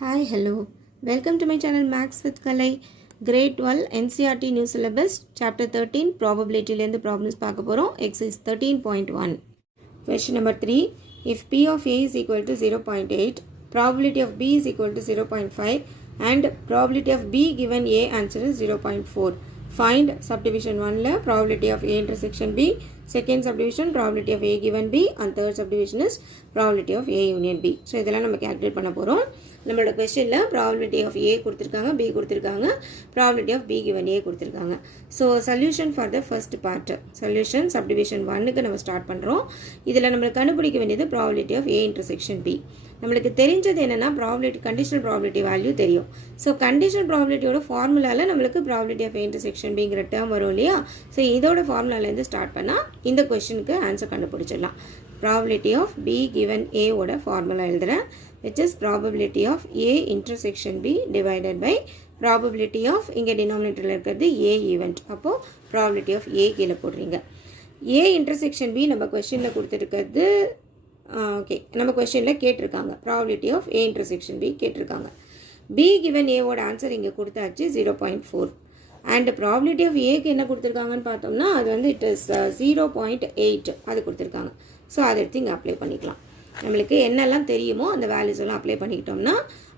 Hi, hello. Welcome to my channel Max with Kalai. Grade 12 NCERT New Syllabus Chapter 13 Probability லேந்து problems பார்க்க போறோம். Exercise 13.1. Question number 3. If P of A is equal to 0.8, probability of B is equal to 0.5 and probability of B given A answer is 0.4. Find subdivision 1 ல probability of A intersection B, second subdivision probability of A given B and third subdivision is probability of A union B. So இதெல்லாம் நம்ம calculate பண்ண போறோம். நம்மளோட கொஸ்டின்ல probability of A கொடுத்திருக்காங்க, B கொடுத்திருக்காங்க, probability of B given A கொடுத்திருக்காங்க. So solution for the first part, solution subdivision 1க்கு நம்ம ஸ்டார்ட் பண்றோம். இதுல நம்ம கண்டுபிடிக்க வேண்டியது probability of A intersection B. நம்மளுக்கு தெரிஞ்சது என்னன்னா probability conditional probability value தெரியும். So conditional probability ஓட ஃபார்முலால நம்மளுக்கு probability of A intersection Bங்கிற டேர்ம் வரும் இல்லையா? So இதோட ஃபார்முலால இருந்து ஸ்டார்ட் பண்ணா இந்த क्वेश्चनக்கு ஆன்சர் கண்டுபிடிச்சிடலாம். probability of B given A ஓட ஃபார்முலா எழுதுறேன், which is probability of A intersection B divided by probability of இங்க denominatorல இருக்கிறது A event. அப்போ probability of A கீழ போடுறீங்க. A intersection B நம்ம क्वेश्चनல கொடுத்திருக்கிறது ஓகே, நம்ம क्वेश्चनல கேட்டிருக்காங்க probability of A intersection B கேட்டிருக்காங்க. B given A ஓட ஆன்சர் இங்க கொடுத்தாச்சு 0.4 and probability of A க்கு என்ன கொடுத்திருக்காங்கன்னு பார்த்தோம்னா அது வந்து it is 0.8 அது கொடுத்திருக்காங்க. ஸோ அதை எடுத்து இங்கே அப்ளை பண்ணிக்கலாம். நம்மளுக்கு என்னெல்லாம் தெரியுமோ அந்த வேல்யூஸ் எல்லாம் அப்ளை பண்ணிக்கிட்டோம்னா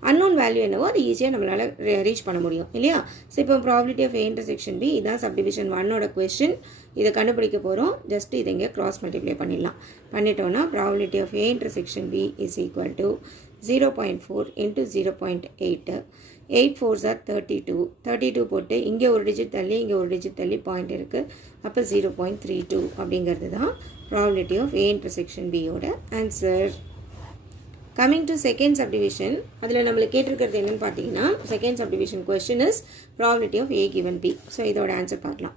அன்னோன் வேல்யூ என்னவோ அது ஈஸியாக நம்மளால் ரீச் பண்ண முடியும் இல்லையா? ஸோ இப்போ probability of A intersection B இதான் சப்டிவிஷன் 1ஓட கொஸ்டின். இதை கண்டுபிடிக்க போகிறோம். ஜஸ்ட் இதை இங்கே கிராஸ் மல்டிப்ளை பண்ணிடலாம். பண்ணிட்டோம்னா probability of A intersection B is equal to 0.4 into 0.8. 8 4s are 32. 32 போட்டு இங்கே ஒரு டிஜிட் தள்ளி இங்கே ஒரு டிஜிட் தள்ளி பாயிண்ட் இருக்குது. அப்போ 0.32 அப்படிங்கிறது தான் probability of A intersection B ஓட answer. Coming to second subdivision, அதில் நம்மளுக்கு கேட்டிருக்கிறது என்னன்னு பார்த்தீங்கன்னா second subdivision question is probability of A given B. So இதோட ஆன்சர் பார்க்கலாம்.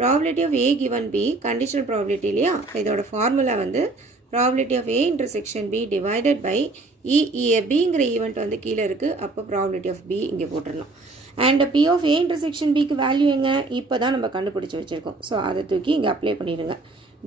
probability of A given B conditional probability இல்லையா? இதோட ஃபார்முலா வந்து probability of A intersection B divided by Bங்கிற ஈவெண்ட் வந்து கீழே இருக்குது. அப்போ probability of B இங்கே போட்டுடணும். And P of A intersection Bக்கு வேல்யூ எங்க இப்போ தான் நம்ம கண்டுபிடிச்சி வச்சுருக்கோம். ஸோ அதை தூக்கி இங்கே அப்ளை பண்ணிடுங்க.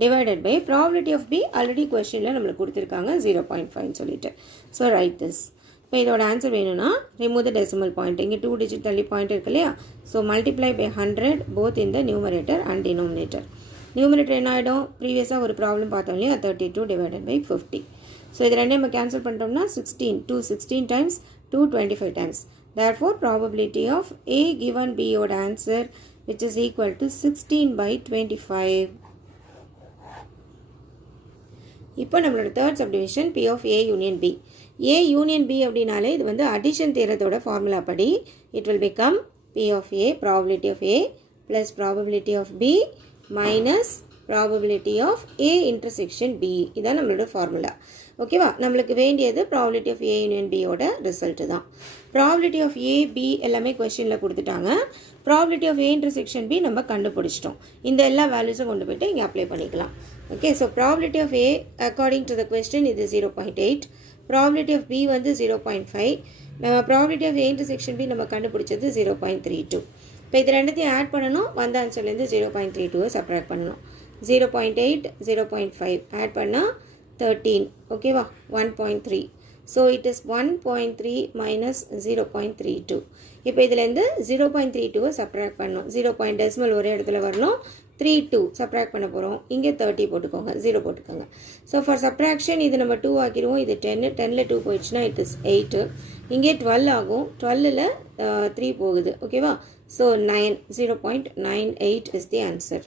Divided by probability of B already கொஸ்டினில் நம்மளுக்கு கொடுத்துருக்காங்க 0.5 சொல்லிட்டு. So write this. இப்போ இதோட ஆன்சர் வேணும்னா ரிமூவ் த டெசிமல் பாயிண்ட். இங்கே 2 டிஜிட் தள்ளி பாயிண்ட் இருக்கு இல்லையா? So multiply by 100 both in the numerator and denominator. Numerator என்ன ஆகிடும்? ப்ரீவியஸாக ஒரு ப்ராப்ளம் பார்த்தோம் இல்லையா? 32 டிவைடட் பை 50. ஸோ இது ரெண்டே நம்ம கேன்சல் பண்ணிட்டோம்னா 16 times 2 25 times. Therefore probability of A given B ஓட answer which is equal to 16/25. இப்போ நம்மளோட third subdivision P of A union B. A union B அப்படின்னாலே இது வந்து அடிஷன் தியரத்தோட ஃபார்முலா படி it will become P of A probability of A plus probability of B minus probability of A intersection B. இதான் நம்மளோட formula. ஓகேவா? நம்மளுக்கு வேண்டியது probability of A union B ஓட ரிசல்ட் தான். probability of A B எல்லாமே கொஸ்டினில் கொடுத்துட்டாங்க. probability of A intersection B நம்ம கண்டுபிடிச்சிட்டோம். இந்த எல்லா வேல்யூஸும் கொண்டு போய்ட்டு இங்கே அப்ளை பண்ணிக்கலாம். Okay, so probability of A according to the question இது 0.8. probability of B வந்து 0.5. probability of A intersection B நம்ம கண்டுபிடிச்சது 0.32. இப்போ இது ரெண்டுத்தையும் ஆட் பண்ணணும். வந்த ஆன்சர்லேருந்து 0.32 சப்ராக்ட் பண்ணணும். 0.8 0.5 ஆட் பண்ணால் 13. ஓகேவா? 1.3. So it is 1.3 minus 0.32. இப்போ இதுலேருந்து 0.32 சப்ராக்ட் பண்ணணும். 0 டெசிமல் ஒரே இடத்துல வரணும். 32 சப்ராக்ட் பண்ண போகிறோம். இங்கே 30 போட்டுக்கோங்க, 0 போட்டுக்கோங்க. ஸோ ஃபார் சப்ராக்ஷன் இது நம்ம 2 ஆக்கிடுவோம். இது 10, 10ல் 2 போயிடுச்சுன்னா இட் இஸ் 8. இங்கே 12 ஆகும். 12ல் 3 போகுது. ஓகேவா? So 9, 0.98 is the answer.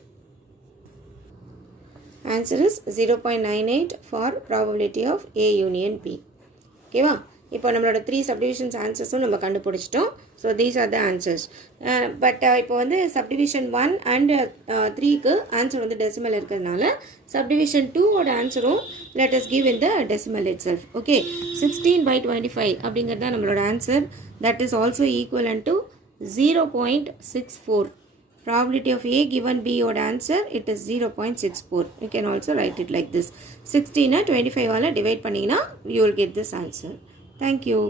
Answer is 0.98 for probability of A union B. ஓகேவா? இப்போ நம்மளோட 3 சப்டிவிஷன்ஸ் ஆன்சர்ஸும் நம்ம கண்டுபிடிச்சிட்டோம். So these are the answers. But இப்போ வந்து சப்டிவிஷன் 1 அண்ட் 3க்கு ஆன்சர் வந்து டெசிமல் இருக்கிறதுனால சப்டிவிஷன் 2ஓட ஆன்சரும் let us give in the decimal itself. Okay, 16/25 அப்படிங்கிறது தான் நம்மளோட answer. That is also equivalent to 0.64. probability of A given B odd answer it is 0.64. You can also write it like this. 16 25 ஆல divide பண்ணீங்கன்னா you will get this answer. Thank you.